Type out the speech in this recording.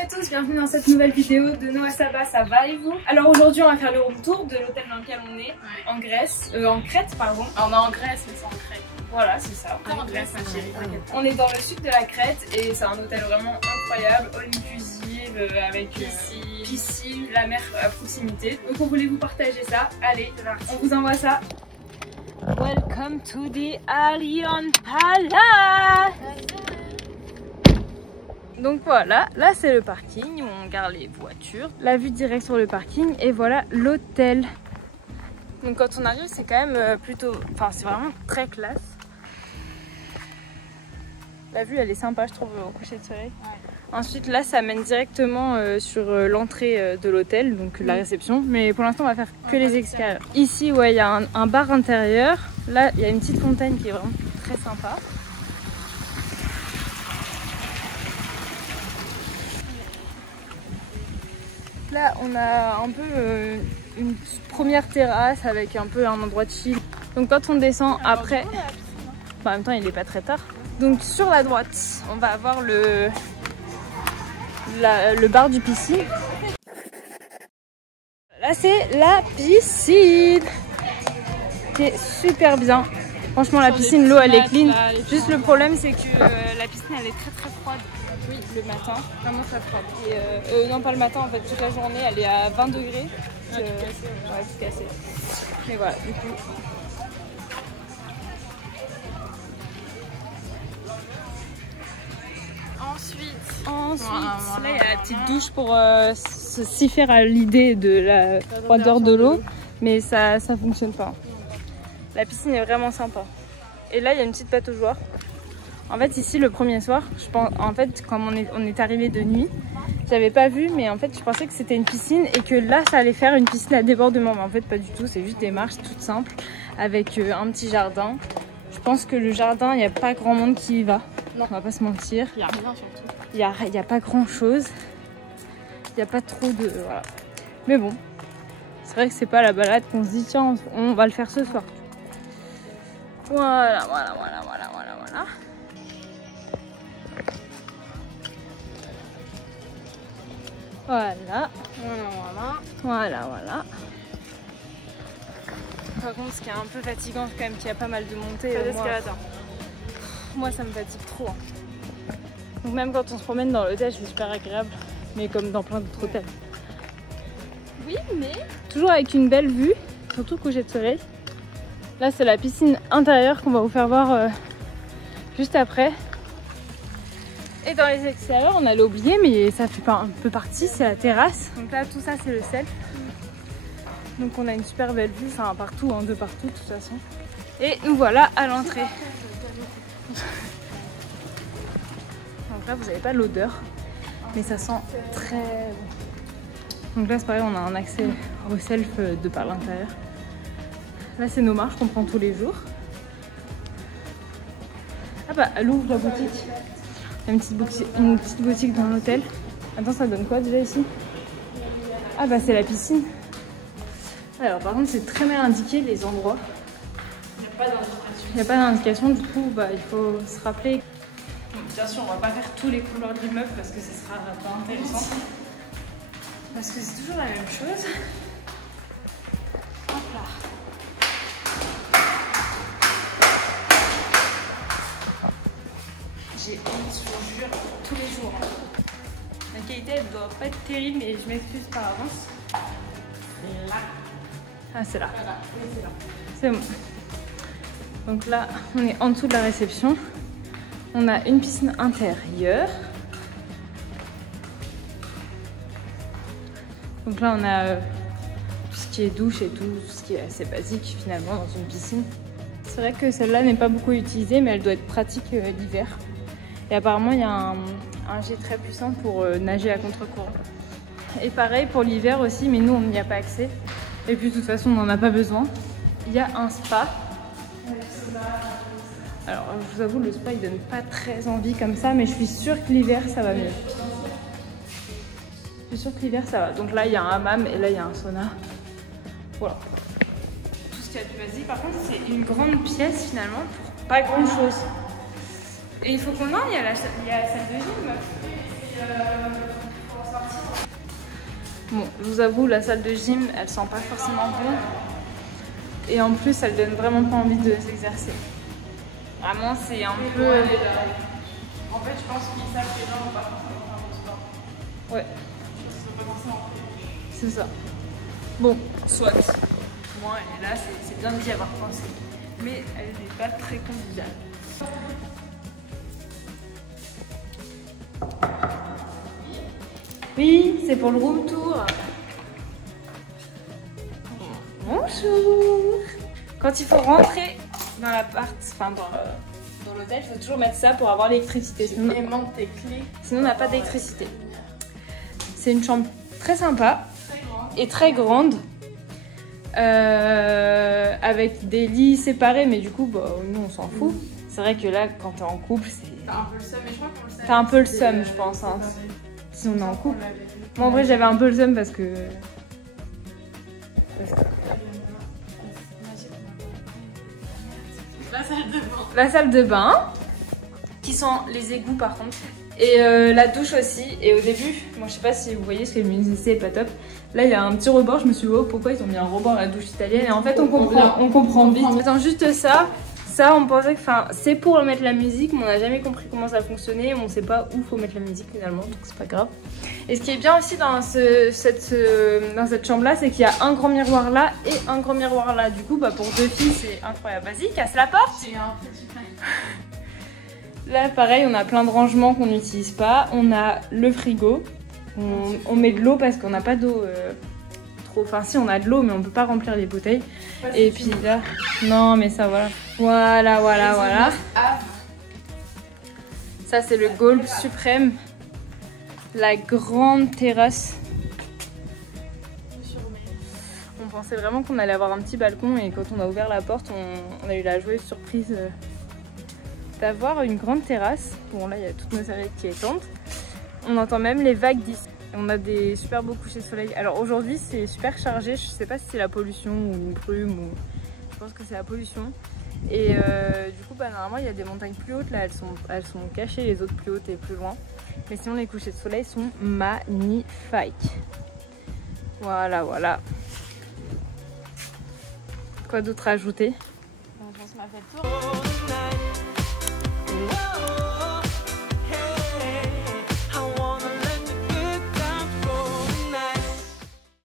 à tous, bienvenue dans cette nouvelle vidéo de Noah Saba, ça va et vous? Alors aujourd'hui on va faire le room tour de l'hôtel dans lequel on est, en Grèce, en Crète pardon. On est en Grèce mais c'est en Crète. Voilà c'est ça. En Grèce ma chérie. On est dans le sud de la Crète et c'est un hôtel vraiment incroyable, all inclusive, avec piscine, la mer à proximité. Donc on voulait vous partager ça, allez, on vous envoie ça. Welcome to the Allion Palace. Donc voilà, là c'est le parking où on garde les voitures. La vue directe sur le parking et voilà l'hôtel. Donc quand on arrive c'est quand même plutôt... Enfin c'est vraiment très classe. La vue elle est sympa je trouve au coucher de soleil. Ouais. Ensuite là ça mène directement sur l'entrée de l'hôtel, donc la réception. Mais pour l'instant on va faire que les extérieurs. Ici ouais il y a un bar intérieur. Là il y a une petite fontaine qui est vraiment très sympa. Là on a un peu une première terrasse avec un peu un endroit de chill. Donc quand on descend après, en même temps il n'est pas très tard. Donc sur la droite on va avoir le bar du piscine. Là c'est la piscine qui est super bien. Franchement la piscine, l'eau elle est clean. Juste le problème c'est que la piscine elle est très froide. Oui, le matin, vraiment très froide. Et non pas le matin en fait, toute la journée elle est à 20 degrés. Ouais, tout cassé. Mais voilà, du coup. Ensuite, là il y a la petite douche pour s'y faire à l'idée de la froideur de l'eau, mais ça fonctionne pas. La piscine est vraiment sympa. Et là il y a une petite pataugeoire. En fait ici le premier soir, je pense, en fait comme on est arrivé de nuit, j'avais pas vu, mais en fait je pensais que c'était une piscine et que là ça allait faire une piscine à débordement, mais en fait pas du tout, c'est juste des marches toutes simples avec un petit jardin. Je pense que le jardin il n'y a pas grand monde qui y va. Non. On va pas se mentir. Il y a rien surtout. Il y a pas grand chose. Il n'y a pas trop de... Voilà. Mais bon, c'est vrai que c'est pas la balade qu'on se dit tiens on va le faire ce soir. Voilà. Voilà. Par contre ce qui est un peu fatigant c'est quand même qu'il y a pas mal de montées. Moi ça me fatigue trop. Donc même quand on se promène dans l'hôtel c'est super agréable, mais comme dans plein d'autres hôtels. Oui mais toujours avec une belle vue, surtout coucher de soleil. Là c'est la piscine intérieure qu'on va vous faire voir juste après. Et dans les extérieurs on allait oublier mais ça fait un peu partie, c'est la terrasse. Donc là tout ça c'est le sel. Donc on a une super belle vue, enfin partout, de partout de toute façon. Et nous voilà à l'entrée. Donc là vous n'avez pas l'odeur, mais ça sent très bon. Donc là c'est pareil, on a un accès au self de par l'intérieur. Là c'est nos marches qu'on prend tous les jours. Ah bah elle ouvre la boutique. Il y a une petite boutique dans l'hôtel. Attends, ça donne quoi déjà ici? Ah bah c'est la piscine. Alors par contre c'est très mal indiqué les endroits. Il n'y a pas d'indication, du coup bah, il faut se rappeler. Bien sûr on va pas faire tous les couloirs de l'immeuble parce que ce sera pas intéressant. Parce que c'est toujours la même chose. Hop là. J'ai honte, je vous jure, tous les jours. La qualité elle doit pas être terrible mais je m'excuse par avance. Et là. Ah c'est là. C'est bon. Donc là on est en dessous de la réception. On a une piscine intérieure. Donc là on a tout ce qui est douche et tout ce qui est assez basique finalement dans une piscine. C'est vrai que celle-là n'est pas beaucoup utilisée mais elle doit être pratique l'hiver. Et apparemment il y a un jet très puissant pour nager à contre-courant. Et pareil pour l'hiver aussi, mais nous on n'y a pas accès. Et puis de toute façon on n'en a pas besoin. Il y a un spa. Alors je vous avoue le spa il donne pas très envie comme ça, mais je suis sûre que l'hiver ça va mieux. Je suis sûre que l'hiver ça va. Donc là il y a un hammam et là il y a un sauna. Voilà. Tout ce qu'il y a de basique. Par contre c'est une grande pièce finalement pour pas grand chose. Et il faut qu'on il y a la salle de gym. Bon, je vous avoue, la salle de gym, elle sent pas forcément bon. Et en plus, elle donne vraiment pas envie de s'exercer. Vraiment, c'est un peu... En fait, je pense qu'ils savent que les gens vont pas forcément faire du sport. Ouais. Je pense que ça va commencer C'est ça. Bon, soit. Moi, et là, c'est bien d'y avoir pensé. Mais elle n'est pas très conviviale. Oui, c'est pour le room tour. Bonjour. Quand il faut rentrer dans l'appart, enfin dans l'hôtel, il faut toujours mettre ça pour avoir l'électricité. Sinon, on n'a pas d'électricité. C'est une chambre très sympa et très grande. Avec des lits séparés, mais du coup, bah, nous on s'en fout. C'est vrai que là, quand t'es en couple, c'est. T'as un peu le seum, mais je crois qu'on le sait. T'as un peu le seum, je pense. Hein. Si on est en couple. Moi, en vrai, j'avais un peu le seum parce que. La salle de bain. La salle de bain, qui sent les égouts par contre. Et la douche aussi. Et au début, moi je sais pas si vous voyez parce que le musée est pas top. Là il y a un petit rebord, je me suis dit oh pourquoi ils ont mis un rebord à la douche italienne. Et en fait on comprend vite. En faisant juste ça on pensait que c'est pour mettre la musique, mais on n'a jamais compris comment ça fonctionnait. On sait pas où faut mettre la musique finalement, donc c'est pas grave. Et ce qui est bien aussi dans cette chambre là, c'est qu'il y a un grand miroir là et un grand miroir là. Du coup bah pour deux filles c'est incroyable. Vas-y, casse la porte. C'est un petit pain. Là, pareil, on a plein de rangements qu'on n'utilise pas. On a le frigo. On met de l'eau parce qu'on n'a pas d'eau trop. Enfin, si, on a de l'eau, mais on peut pas remplir les bouteilles. Ouais, et puis là, non, mais ça, voilà. Voilà. Ça, c'est le goal suprême. La grande terrasse. On pensait vraiment qu'on allait avoir un petit balcon et quand on a ouvert la porte, on a eu la joyeuse surprise d'avoir une grande terrasse. Bon là il y a toutes nos serviettes qui étendent. On entend même les vagues d'ici. On a des super beaux couchers de soleil. Alors aujourd'hui c'est super chargé, je sais pas si c'est la pollution ou une brume ou... Je pense que c'est la pollution. Et du coup bah, normalement il y a des montagnes plus hautes là, elles sont cachées les autres plus hautes et plus loin. Mais sinon les couchers de soleil sont magnifiques. Voilà. Quoi d'autre à ajouter? On se m'a fait tour.